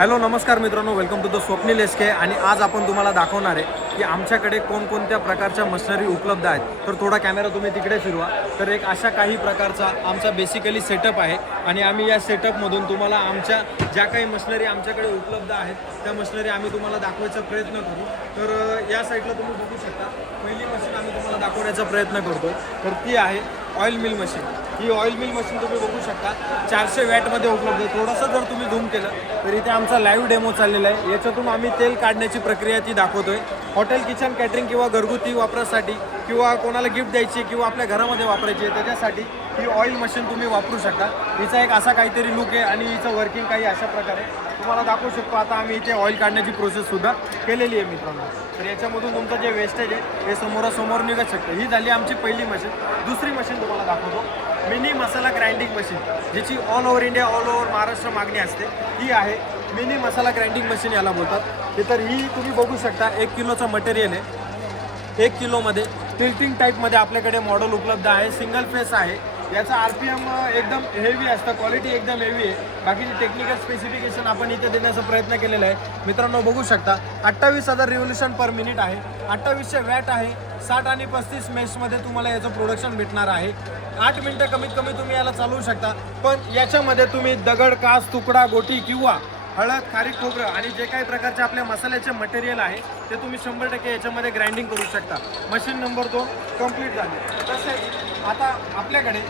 Hello नमस्कार मित्रांनो, welcome to the Swapnil S K. आणि आज आपण तुम्हाला दाखवणार आहे की आमच्याकडे कोणकोणत्या प्रकारच्या मशिनरी उपलब्ध आहेत. तर थोडा कॅमेरा तुम्ही तिकडे फिरवा. तर एक अशा काही प्रकारचा आमचा बेसिकली सेटअप आहे आणि आम्ही या सेटअपमधून तुम्हाला आमच्या ज्या काही मशिनरी आमच्याकडे उपलब्ध आहेत त्या मशिनरी आम्ही तुम्हाला दाखवायचा प्रयत्न करू. तर या साईडला तुम्ही बघू शकता, पहिली मशीन आम्ही तुम्हाला दाखवण्याचा प्रयत्न करतो. तर ती आहे ऑइल मिल मशीन. ही ऑइल मिल मशीन तुम्ही बघू शकता 400 वॅटमध्ये उपलब्ध आहे. थोडंसं जर तुम्ही झूम केलं तर इथे आमचा लाईव्ह डेमो चाललेला आहे. याच्यातून आम्ही तेल काढण्याची प्रक्रिया ती दाखवतोय. हॉटेल, किचन, कॅटरिंग किंवा घरगुती वापरासाठी किंवा कोणाला गिफ्ट द्यायची किंवा आपल्या घरामध्ये वापरायची आहे त्याच्यासाठी ही ऑइल मशीन तुम्ही वापरू शकता. हिचा एक असा काहीतरी लुक आहे आणि हिचं वर्किंग काही अशा प्रकारे तुम्हाला दाखवू शकतो. आता आम्ही इथे ऑइल काढण्याची प्रोसेससुद्धा केलेली आहे मित्रांनो. तर याच्यामधून तुमचं जे वेस्टेज आहे हे समोरासमोर निघत शकतं. ही झाली आमची पहिली मशीन. दुसरी मशीन तुम्हाला दाखवतो, मिनी मसाला ग्राइंडिंग मशीन, जिची all over India, all over Maharashtra मागणी असते. ही आहे मिनी मसाला ग्राइंडिंग मशीन याला बोलतात. तर ही तुम्ही बघू शकता 1 किलोचं मटेरियल आहे. 1 किलोमध्ये टिल्टिंग टाईपमध्ये आपल्याकडे मॉडेल उपलब्ध आहे. सिंगल फेस आहे. याचा RPM एकदम हेवी असतं, क्वालिटी एकदम हेवी आहे. बाकीची टेक्निकल स्पेसिफिकेशन आपण इथे देण्याचा प्रयत्न केलेला आहे. मित्रांनो बघू शकता 28,000 रिव्होल्यूशन पर मिनिट आहे. 2800 वॅट आहे. 60 आणि 35 मेशमध्ये तुम्हाला याचं प्रोडक्शन भेटणार आहे. 8 मिनटं कमीत कमी तुम्ही याला चालवू शकता. पण याच्यामध्ये तुम्ही दगड, कास, तुकडा, गोटी किंवा हळद, खारीक, खोबरं आणि जे काही प्रकारचे आपल्या मसाल्याचे मटेरियल आहे ते तुम्ही 100% याच्यामध्ये ग्राइंडिंग करू शकता. मशीन नंबर 2 कंप्लीट झाली. तसेच आता आपल्याकडे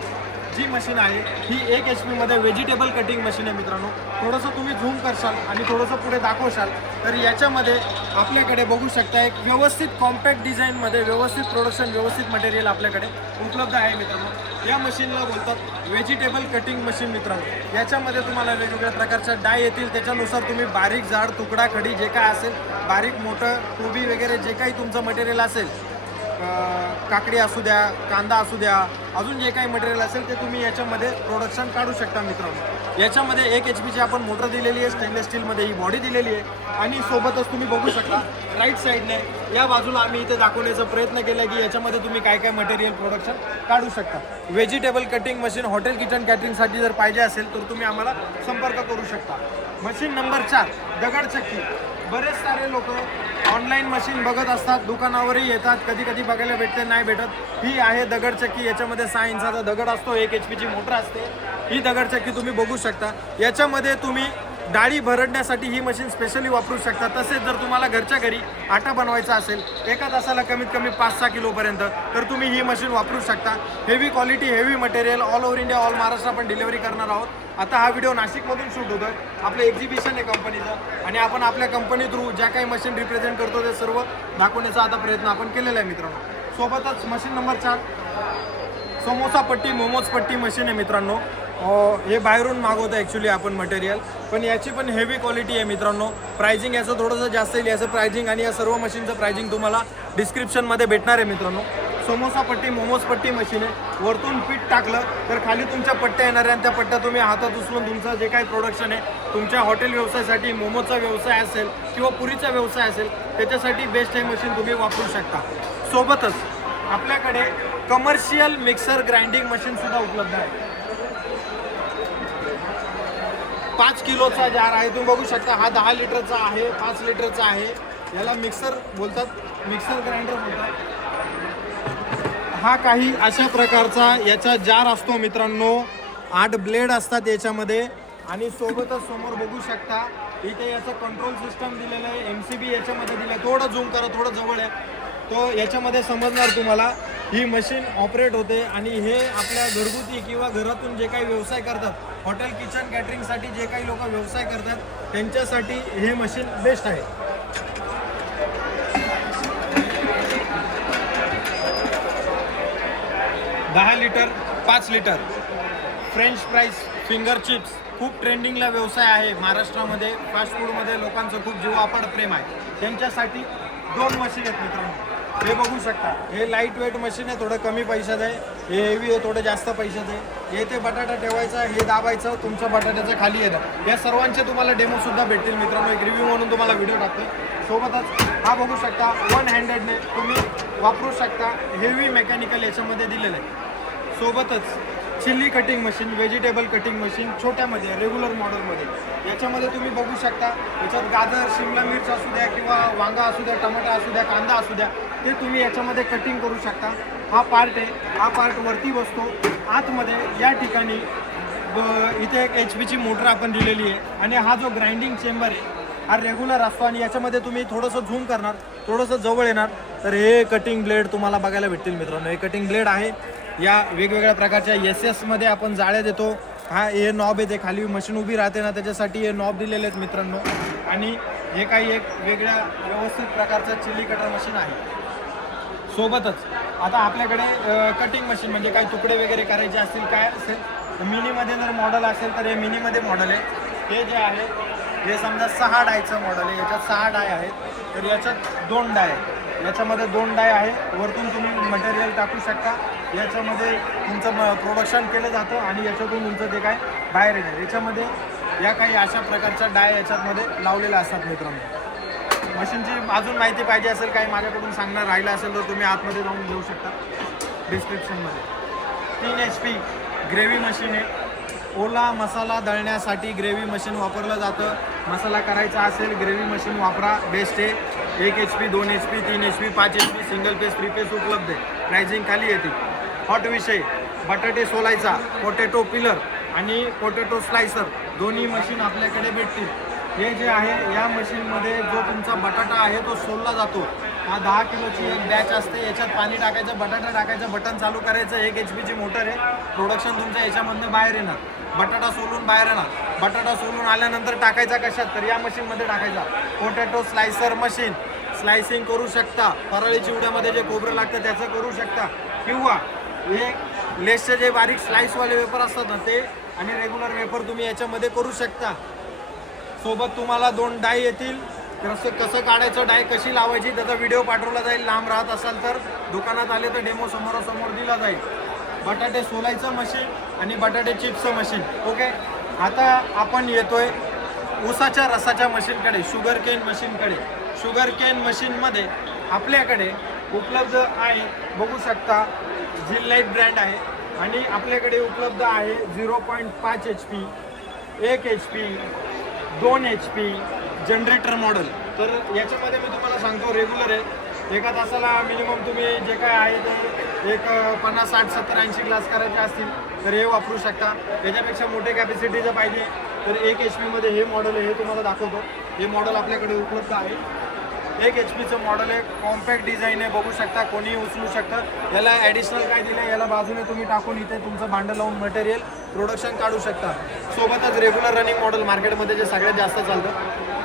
जी मशीन आहे ही 1 HP मध्ये व्हेजिटेबल कटिंग मशीन आहे मित्रांनो. थोडंसं तुम्ही झूम करशाल आणि थोडंसं पुढे दाखवशाल तर याच्यामध्ये आपल्याकडे बघू शकता एक व्यवस्थित कॉम्पॅक्ट डिझाईनमध्ये व्यवस्थित प्रोडक्शन, व्यवस्थित मटेरियल आपल्याकडे उपलब्ध आहे मित्रांनो. या मशीनला बोलतात व्हेजिटेबल कटिंग मशीन मित्रांनो. याच्यामध्ये तुम्हाला वेगवेगळ्या प्रकारच्या डाय येतील. त्याच्यानुसार तुम्ही बारीक, जाड, तुकडा, खडी जे काय असेल, बारीक, मोठं, कोबी वगैरे जे काही तुमचं मटेरियल असेल, काकडी असू द्या, कांदा असू द्या, अजून जे काही मटेरियल असेल ते तुम्ही याच्यामध्ये प्रोडक्शन काढू शकता मित्रांनो. याच्यामध्ये 1 HPची आपण मोटर दिलेली आहे. स्टेनलेस स्टीलमध्ये ही बॉडी दिलेली आहे आणि सोबतच तुम्ही बघू शकता राईट साईडने या बाजूला आम्ही इथे दाखवण्याचा प्रयत्न केला की याच्यामध्ये तुम्ही काय काय मटेरियल प्रोडक्शन काढू शकता. Vegetable cutting machine hotel, kitchen, कॅटरिंगसाठी जर पाहिजे असेल तर तुम्ही आम्हाला संपर्क करू शकता. मशीन नंबर 4 दगडचक्की. बरेच सारे लोक ऑनलाईन मशीन बघत असतात, दुकानावरही येतात, कधी कधी बघायला भेटते, नाही भेटत. ही आहे दगडचक्की. याच्यामध्ये 6 इंचाचा दगड असतो, 1 HPची मोटर असते. ही दगडचक्की तुम्ही बघू शकता. याच्यामध्ये तुम्ही डाळी भरडण्यासाठी ही मशीन स्पेशली वापरू शकता. तसेच जर तुम्हाला घरच्या घरी आटा बनवायचा असेल एका तासाला कमीत कमी 5-6 किलोपर्यंत तर तुम्ही ही मशीन वापरू शकता. Heavy quality, heavy material, all over India, all Maharashtra आपण डिलिव्हरी करणार आहोत. आता हा व्हिडिओ नाशिकमधून शूट होतोय. आपलं एक्झिबिशन आहे कंपनीचं आणि आपण आपल्या कंपनी थ्रू ज्या काही मशीन रिप्रेझेंट करतो ते सर्व दाखवण्याचा आता प्रयत्न आपण केलेला आहे मित्रांनो. सोबतच मशीन नंबर 4 समोसा पट्टी, मोमोज पट्टी मशीन आहे मित्रांनो. हे बाहेरून मागवतो ॲक्च्युली आपण मटेरियल, पण याची पण हेवी क्वालिटी आहे मित्रांनो. प्राइजिंग याचं थोडंसं जास्त येईल. याचं प्राइजिंग आणि या सर्व मशीनचं प्राइजिंग तुम्हाला डिस्क्रिप्शनमध्ये भेटणार आहे मित्रांनो. समोसा पट्टी, मोमोज पट्टी मशीन आहे. वरतून पीठ टाकलं तर खाली तुमच्या पट्ट्या येणार आहे आणि त्या पट्ट्या तुम्ही हातात उचलून तुमचं जे काही प्रोडक्शन आहे तुमच्या हॉटेल व्यवसायासाठी, मोमोचा व्यवसाय असेल किंवा पुरीचा व्यवसाय असेल त्याच्यासाठी बेस्ट हे मशीन तुम्ही वापरू शकता. सोबतच आपल्याकडे कमर्शियल मिक्सर ग्राइंडिंग मशीनसुद्धा उपलब्ध आहे. 5 किलोचा जार आहे. तुम्ही बघू शकता हा 10 लिटरचा आहे, 5 लिटरचा आहे. याला मिक्सर बोलतात, मिक्सर ग्राइंडर बोलतात. हा काही अशा प्रकारचा याचा जार असतो मित्रांनो. 8 ब्लेड असतात याच्यामध्ये आणि सोबतच समोर बघू शकता इथे याचं कंट्रोल सिस्टम दिलेलं आहे. MCB याच्यामध्ये दिलं आहे. थोडं झूम करा, थोडं जवळ आहे तो याच्यामध्ये समजणार तुम्हाला. ही मशीन ऑपरेट होते आणि हे आपल्या घरगुती किंवा घरातून जे काही व्यवसाय करतात, हॉटेल, किचन, कॅटरिंगसाठी जे काही लोक व्यवसाय करतात त्यांच्यासाठी हे मशीन बेस्ट आहे. दहा litre, 5 litre French fries, finger chips खूप ट्रेंडिंगला व्यवसाय आहे महाराष्ट्रामध्ये. फास्ट फूडमध्ये लोकांचं खूप जीवापाड प्रेम आहे. त्यांच्यासाठी 2 मशीन आहेत मित्रांनो. हे बघू शकता, हे लाईट वेट मशीन आहे, थोडं कमी पैशाचं आहे. हे हेवी आहे, थोडं जास्त पैशाचं आहे. हे ते बटाटा ठेवायचा, हे दाबायचं, तुमच्या बटाट्याचं खाली येतं. या सर्वांचे तुम्हाला डेमोसुद्धा भेटतील मित्रांनो. एक रिव्ह्यू म्हणून तुम्हाला व्हिडिओ टाकतो. सोबतच हा बघू शकता 1 हँडेडने तुम्ही वापरू शकता. हेवी मेकॅनिकल याच्यामध्ये दिलेलं आहे. सोबतच chilli cutting machine, vegetable cutting machine छोट्यामध्ये रेग्युलर मॉडेलमध्ये. याच्यामध्ये तुम्ही बघू शकता, याच्यात गाजर, शिमला मिर्च असू द्या किंवा वांगा असू द्या, टमाटा असू द्या, कांदा असू द्या, ते तुम्ही याच्यामध्ये कटिंग करू शकता. हा पार्ट आहे, हा पार्ट वरती बसतो. आतमध्ये या ठिकाणी इथे एक HP ची मोटर आपण दिलेली आहे आणि हा जो ग्राइंडिंग चेंबर आहे हा रेग्युलर असतो आणि याच्यामध्ये तुम्ही थोडंसं झूम करणार, थोडंसं जवळ येणार तर हे कटिंग ब्लेड तुम्हाला बघायला भेटतील मित्रांनो. हे कटिंग ब्लेड आहे. या वेगवेगळ्या प्रकारच्या SS मध्ये आपण जाळ्या देतो. हा हे नॉब आहे, ते खाली मशीन उभी राहते ना त्याच्यासाठी हे नॉब दिलेले आहेत मित्रांनो. आणि हे काही एक वेगळ्या व्यवस्थित प्रकारचं चिल्ली कटर मशीन आहे. सोबतच आता आपल्याकडे कटिंग मशीन म्हणजे काही तुकडे वगैरे करायचे असतील, काय असेल मिनीमध्ये जर मॉडेल असेल तर हे मिनीमध्ये मॉडेल आहे. हे जे आहे हे समजा 6 डायचं मॉडेल आहे. याच्यात 6 डाय आहेत, तर याच्यात 2 डाय आहे. याच्यामध्ये 2 डाय आहे. वरतून तुम्ही मटेरियल टाकू शकता. याच्यामध्ये तुमचं प्रोडक्शन केलं जातं आणि याच्यातून तुमचं ते काय बाहेर येणार. याच्यामध्ये या काही अशा प्रकारच्या डाय याच्यामध्ये लावलेल्या असतात मित्रांनो. मशीनची अजून माहिती पाहिजे असेल, काही माझ्याकडून सांगणार राहिलं असेल तर तुम्ही आतमध्ये जाऊन घेऊ शकता डिस्क्रिप्शनमध्ये. 3 HP ग्रेव्ही मशीन आहे. ओला मसाला दळण्यासाठी ग्रेव्ही मशीन वापरलं जातं. मसाला करायचा असेल ग्रेव्ही मशीन वापरा, बेस्ट आहे. 1 HP, 2 HP, 3 HP, 5 HP single page, 3 page उपलब्ध आहे. प्राइसिंग खाली येते. हॉट विषय, बटाटे सोलायचा, पोटॅटो पिलर आणि पोटॅटो स्लायसर दोन्ही मशीन आपल्याकडे भेटतील. हे जे आहे या मशीनमध्ये जो तुमचा बटाटा आहे तो सोलला जातो. हा 10 किलोची एक बॅच असते. याच्यात पाणी टाकायचं, बटाटा टाकायचं, बटन चालू करायचं. 1 HP ची मोटर आहे. प्रोडक्शन तुमचं याच्यामधनं बाहेर येणार. बटाटा सोलून बाहेर येणार. बटाटा सोलून आल्यानंतर टाकायचा कशात, तर या मशीनमध्ये टाकायचा. पोटॅटो स्लायसर मशीन, स्लायसिंग करू शकता. फराळी चिवड्यामध्ये जे खोबरं लागतं त्याचं करू शकता, किंवा हे लेसचे जे बारीक स्लाइसवाले वेपर असतात ना ते आणि रेग्युलर वेपर तुम्ही याच्यामध्ये करू शकता. सोबत तुम्हाला 2 डाय येतील. कसं काढायचं, डाय कशी लावायची त्याचा व्हिडिओ पाठवला जाईल. लांब राहत असाल तर दुकानात आले तर डेमो समोरासमोर दिला जाईल. बटाटे सोलायचं मशीन आणि बटाटे चिप्सचं मशीन. ओके, आता आपण येतोय ऊसाच्या रसाच्या मशीनकडे, शुगर केन मशीनकडे. शुगर केन मशीनमध्ये आपल्याकडे उपलब्ध आहे, बघू शकता, जिल्लाईट ब्रँड आहे आणि आपल्याकडे उपलब्ध आहे 0.5 HP, 1 HP, 2 HP generator model. तर याच्यामध्ये मी तुम्हाला सांगतो रेग्युलर आहे. एका तासाला मिनिमम तुम्ही जे काय आहे ते एक 50, 60, 70, 80 ग्लास करायचे असतील तर हे वापरू शकता. त्याच्यापेक्षा मोठे कॅपॅसिटीचं पाहिजे तर 1 HP मध्ये हे मॉडेल आहे, हे तुम्हाला दाखवतो. हे मॉडेल आपल्याकडे उपलब्ध आहे. 1 HPचं मॉडेल आहे, कॉम्पॅक्ट डिझाईन आहे, बघू शकता, कोणीही उचलू शकतं. याला ॲडिशनल काय दिलं, याला बाजूने तुम्ही टाकून इथे तुमचं भांडं लावून मटेरियल प्रोडक्शन काढू शकता. सोबतच रेग्युलर रनिंग मॉडेल मार्केटमध्ये जे सगळ्यात जास्त चालतं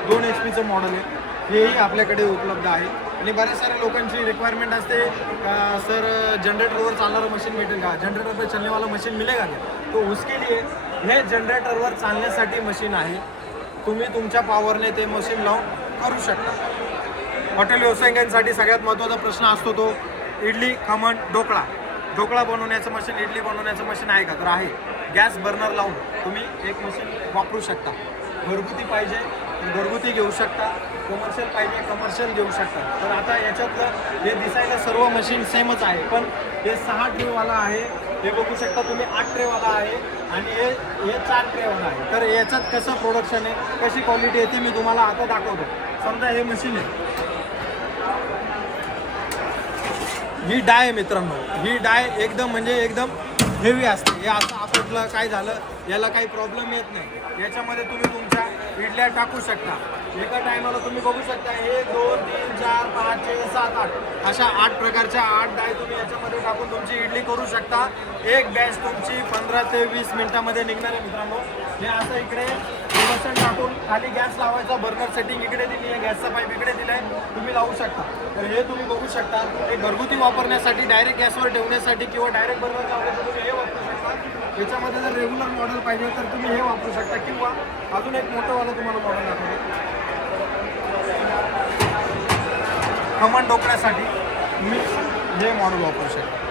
2 HPचं मॉडेल आहे, हेही आपल्याकडे उपलब्ध आहे. आणि बऱ्याच साऱ्या लोकांची रिक्वायरमेंट असते का सर जनरेटरवर चालणारं मशीन भेटेल का, जनरेटर पर चलनेवाला मशीन मिळेगा का. तो उसके लिए हे जनरेटरवर चालण्यासाठी मशीन आहे. तुम्ही तुमच्या पॉवरने ते मशीन लावून करू शकता. हॉटेल व्यावसायिकांसाठी सगळ्यात महत्त्वाचा प्रश्न असतो तो इडली, खमण, ढोकळा. ढोकळा बनवण्याचं मशीन, इडली बनवण्याचं मशीन आहे का, तर आहे. गॅस बर्नर लावून तुम्ही एक मशीन वापरू शकता. घरगुती पाहिजे घरगुती घेऊ शकता, कमर्शियल पाहिजे कमर्शियल घेऊ शकता. तर आता याच्यातलं हे दिसायला सर्व मशीन सेमच आहे, पण हे 6 ट्रेवाला आहे. हे बघू शकता तुम्ही 8 ट्रेवाला आहे आणि हे 4 ट्रेवाला आहे. तर याच्यात कसं प्रोडक्शन आहे, कशी क्वालिटी आहे ती मी तुम्हाला आता दाखवतो. समजा हे मशीन आहे, ही डाय आहे मित्रांनो. ही डाय एकदम म्हणजे एकदम हेवी असते. हे असं आपटलं काय झालं याला काही प्रॉब्लेम येत नाही. याच्यामध्ये तुम्ही तुमच्या इडल्या टाकू शकता. एका टायमाला तुम्ही बघू शकता 1, 2, 3, 4, 5, 6, 7, 8 अशा 8 प्रकारच्या 8 डाय तुम्ही याच्यामध्ये टाकून तुमची इडली करू शकता. एक बॅच तुमची 15 ते 20 मिनिटामध्ये निघणार आहे मित्रांनो. हे असं इकडे प्रोडक्शन टाकून खाली गॅस लावायचा, बर्नर सेटिंग इकडे दिली आहे, गॅसचा पाईप इकडे दिला आहे, तुम्ही लावू शकता. तर हे तुम्ही बघू शकता. हे घरगुती वापरण्यासाठी, डायरेक्ट गॅसवर ठेवण्यासाठी किंवा डायरेक्ट बर्नर लावण्यासाठी तुम्ही हे वापरू शकता. याच्यामध्ये जर रेग्युलर मॉडेल पाहिजे तर तुम्ही हे वापरू शकता, किंवा अजून एक मोठंवालं तुम्हाला मॉडेल दाखवतो. खमण ढोकळ्यासाठी तुम्ही हे मॉडेल वापरू शकता.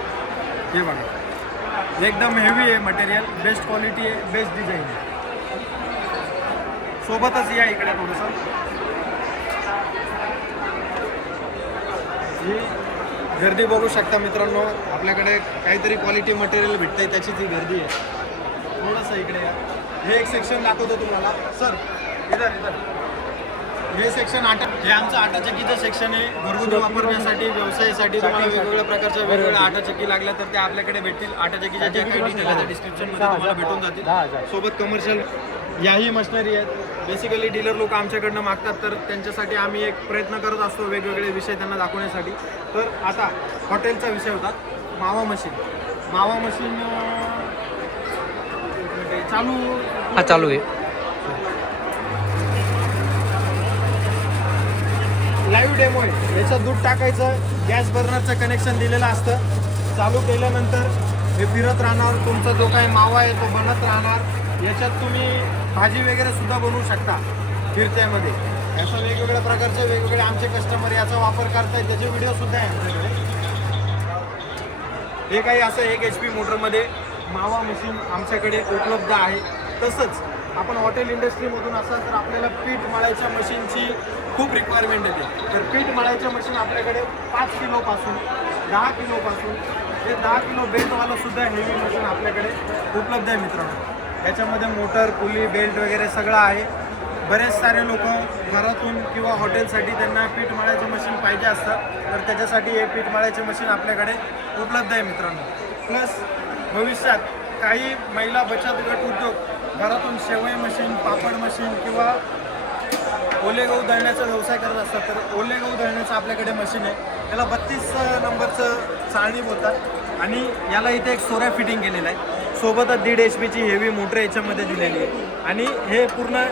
हे बघा, एकदम हेवी आहे मटेरियल, बेस्ट क्वालिटी आहे, बेस्ट डिझाईन आहे. सोबतच या इकडे थोडंसं ही गर्दी बघू शकता मित्रांनो, आपल्याकडे काहीतरी क्वालिटी मटेरियल भेटतंय त्याची ती गर्दी आहे. थोडंसं इकडे या. हे एक सेक्शन दाखवतो तुम्हाला सर. इधर हे सेक्शन हे आमचं आटाचक्कीचं सेक्शन आहे. घरगुती वापरण्यासाठी, व्यवसायासाठी तुम्हाला वेगवेगळ्या प्रकारच्या वेगवेगळ्या आटाचक्की लागल्या तर त्या आपल्याकडे भेटतील. आटाचक्कीच्या ज्या काही डिटेल आहेत डिस्क्रिप्शनमध्ये तुम्हाला भेटून जातील. सोबत कमर्शियल याही मशिनरी आहेत. बेसिकली डीलर लोक आमच्याकडनं मागतात तर त्यांच्यासाठी आम्ही एक प्रयत्न करत असतो वेगवेगळे विषय त्यांना दाखवण्यासाठी. तर आता हॉटेलचा विषय होता मावा मशीन. मावा मशीन चालू आहे. लाईव्ह डेमो आहे. याच्यात दूध टाकायचं, गॅस बर्नरचं कनेक्शन दिलेलं असतं. चालू केल्यानंतर हे फिरत राहणार. तुमचा जो काही मावा आहे तो बनत राहणार. याच्यात तुम्ही भाजी वगैरे सुद्धा बनवू शकता फिरत्यामध्ये. असं वेगवेगळ्या प्रकारचे वेगवेगळे आमचे कस्टमर याचा वापर करतायत, त्याचे व्हिडिओ सुद्धा आहे आमच्याकडे. हे काही असं 1 HP मोटरमध्ये मावा मशीन आमच्याकडे उपलब्ध आहे. तसंच आपण हॉटेल इंडस्ट्रीमधून असाल तर आपल्याला पीठ मळायच्या मशीनची खूप रिक्वायरमेंट येते. तर पीठ मळायच्या मशीन आपल्याकडे 5 किलोपासून 10 किलोपासून हे 10 किलो बेल्टवालं सुद्धा हेवी मशीन आपल्याकडे उपलब्ध आहे मित्रांनो. याच्यामध्ये मोटर, पुली, बेल्ट वगैरे सगळं आहे. बरेच सारे लोक घरातून किंवा हॉटेलसाठी त्यांना पीठ मळायचं मशीन पाहिजे असतं तर त्याच्यासाठी हे पीठ मळायचे मशीन आपल्याकडे उपलब्ध आहे मित्रांनो. प्लस भविष्यात काही महिला बचत गट उद्योग घरातून शेवई मशीन, पापड मशीन किंवा ओले गहू दळण्याचा व्यवसाय करत असतात तर ओले गहू दळण्याचं आपल्याकडे मशीन आहे. याला 32 नंबरचं चाळणी बोलतात आणि याला इथे एक सोऱ्या फिटिंग केलेला आहे. सोबतच 1.5 HP हेवी मोटर याच्यामध्ये दिलेली आहे आणि हे पूर्ण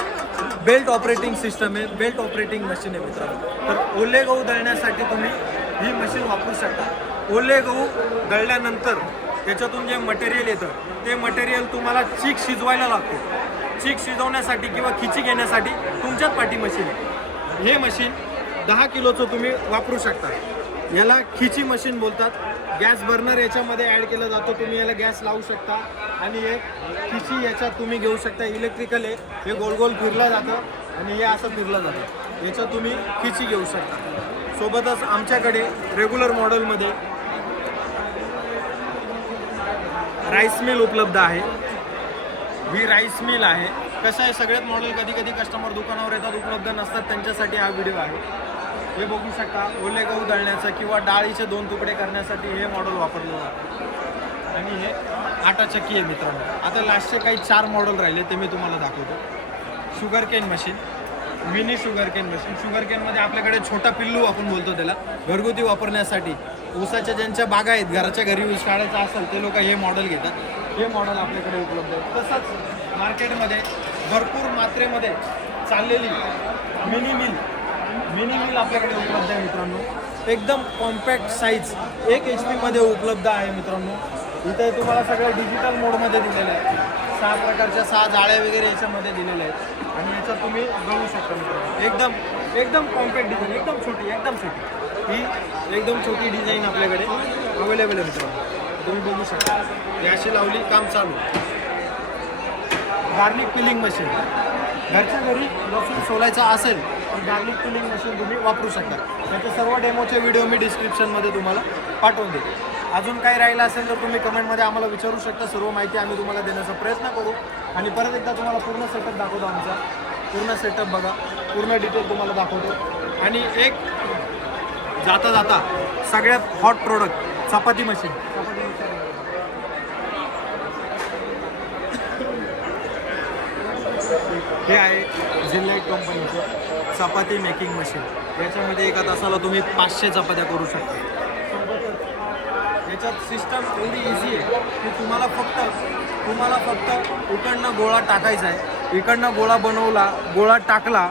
बेल्ट ऑपरेटिंग सिस्टम आहे. बेल्ट ऑपरेटिंग मशीन आहे मित्रांनो. तर ओले गहू दळण्यासाठी तुम्ही ही मशीन वापरू शकता. ओले गहू दळल्यानंतर त्याच्यातून जे मटेरियल येतं ते मटेरियल तुम्हाला चीक शिजवायला लागतो. चीक शिजवण्यासाठी किंवा खिची घेण्यासाठी तुमच्याच पाठी मशीन आहे. हे मशीन 10 किलोचं तुम्ही वापरू शकता. याला खिची मशीन बोलतात. गॅस बर्नर याच्यामध्ये ॲड केला जातो. तुम्ही याला गॅस लावू शकता आणि एक खिची याच्यात तुम्ही घेऊ शकता. इलेक्ट्रिकल आहे. हे गोल गोल फिरलं जातं आणि हे असं फिरलं जातं. याच्यात तुम्ही खिची घेऊ शकता. सोबतच आमच्याकडे रेग्युलर मॉडेलमध्ये राईस मिल उपलब्ध आहे. ही राईस मिल आहे. कसं आहे सगळ्यात मॉडेल कधी कधी कस्टमर दुकानावर येतात उपलब्ध नसतात त्यांच्यासाठी हा व्हिडिओ आहे. हे बघू शकता ओले गहू दळण्याचं किंवा डाळीचे 2 तुकडे करण्यासाठी हे मॉडेल वापरलं जातं आणि हे आटाचक्की आहे मित्रांनो. आता लास्टचे काही 4 मॉडेल राहिले ते मी तुम्हाला दाखवतो. Sugar cane machine, mini sugar cane machine. Sugar केनमध्ये आपल्याकडे छोटा पिल्लू आपण बोलतो त्याला, घरगुती वापरण्यासाठी. ऊसाच्या ज्यांच्या बागा आहेत घराच्या घरी ऊस काढायचा असेल ते लोक हे मॉडेल घेतात. हे मॉडेल आपल्याकडे उपलब्ध आहे. तसंच मार्केटमध्ये भरपूर मात्रेमध्ये चाललेली मिनी मिल आपल्याकडे उपलब्ध आहे मित्रांनो. एकदम कॉम्पॅक्ट साईज 1 HP मध्ये उपलब्ध आहे मित्रांनो. इथे तुम्हाला सगळं डिजिटल मोडमध्ये दिलेलं आहे. 6 प्रकारच्या 6 जाळ्या वगैरे याच्यामध्ये दिलेल्या आहेत आणि याच्यात तुम्ही गळू शकता मित्रांनो. एकदम कॉम्पॅक्ट डिझाईन, एकदम छोटी ही एकदम छोटी डिझाईन आपल्याकडे अवेलेबल आहे मित्रांनो. तुम्ही बघू शकता. ही अशी लावली काम चालू. Garlic peeling machine. घरच्या घरी लसूण सोलायचा असेल तर गार्लिक पिलिंग मशीन तुम्ही वापरू शकता. त्याचे सर्व डेमोचे व्हिडिओ मी डिस्क्रिप्शनमध्ये तुम्हाला पाठवून देते. अजून काही राहिलं असेल तर तुम्ही कमेंटमध्ये आम्हाला विचारू शकता. सर्व माहिती आम्ही तुम्हाला देण्याचा प्रयत्न करू. आणि परत एकदा तुम्हाला पूर्ण सेटअप दाखवतो. आमचा पूर्ण सेटअप बघा, पूर्ण डिटेल तुम्हाला दाखवतो. आणि एक जाता सगळ्यात हॉट प्रोडक्ट चपाती मशीन. हे आहे झिलाइट कंपनीचं चपाती मेकिंग मशीन. याच्यामध्ये एका तासाला तुम्ही 500 चपात्या करू शकता. याच्यात सिस्टम एवढी इझी आहे की तुम्हाला फक्त इकडनं गोळा टाकायचा आहे. इकडनं गोळा बनवला, गोळा टाकला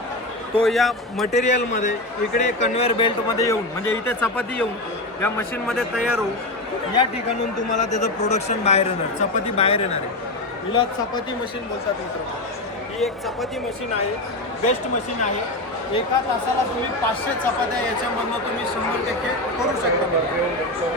तो या मटेरियलमध्ये इकडे कन्व्हेअर बेल्टमध्ये येऊन म्हणजे इथे चपाती येऊन या मशीनमध्ये तयार होऊन या ठिकाणून तुम्हाला त्याचं प्रोडक्शन बाहेर येणार, चपाती बाहेर येणार आहे. हिला चपाती मशीन बोलतात मित्रांनो. ही एक चपाती मशीन आहे, बेस्ट मशीन आहे. एका तासाला तुम्ही 500 चपात्या याच्यामधनं तुम्ही 100% करू शकता.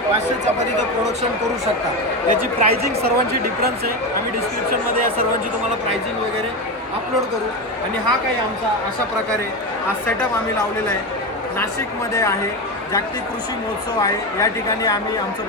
500 चपातीचं प्रोडक्शन करू शकता. याची प्राइसिंग सर्वांची डिफरन्स आहे. आम्ही डिस्क्रिप्शनमध्ये या सर्वांची तुम्हाला प्राइसिंग वगैरे अपलोड करू. आणि हा काही आमचा अशा प्रकारे हा सेटअप आम्ही लावलेला आहे. नाशिकमध्ये आहे, जागतिक कृषी महोत्सव आहे, या ठिकाणी आम्ही आमचं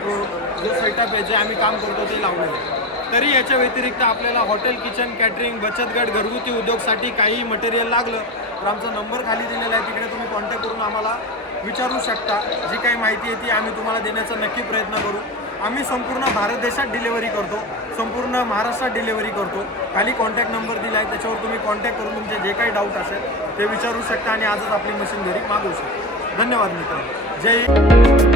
जो सेटअप आहे जे आम्ही काम करतो ते लावलेलं आहे. तरी याच्या व्यतिरिक्त आपल्याला हॉटेल, किचन, कॅटरिंग, बचत गट, घरगुती उद्योगसाठी काही मटेरियल लागलं तर आमचा नंबर खाली दिलेला आहे, तिकडे तुम्ही कॉन्टॅक्ट करून आम्हाला विचारू शकता. जी काही माहिती आहे ती आम्ही तुम्हाला देण्याचा नक्की प्रयत्न करू. आम्ही संपूर्ण भारत देशात डिलेवरी करतो, संपूर्ण महाराष्ट्रात डिलेवरी करतो. खाली कॉन्टॅक्ट नंबर दिला आहे, त्याच्यावर तुम्ही कॉन्टॅक्ट करून तुमचे जे काही डाऊट असेल ते विचारू शकता आणि आजच आपली मशीन घरी मागवू शकता. धन्यवाद मित्रांनो. जय हिंद.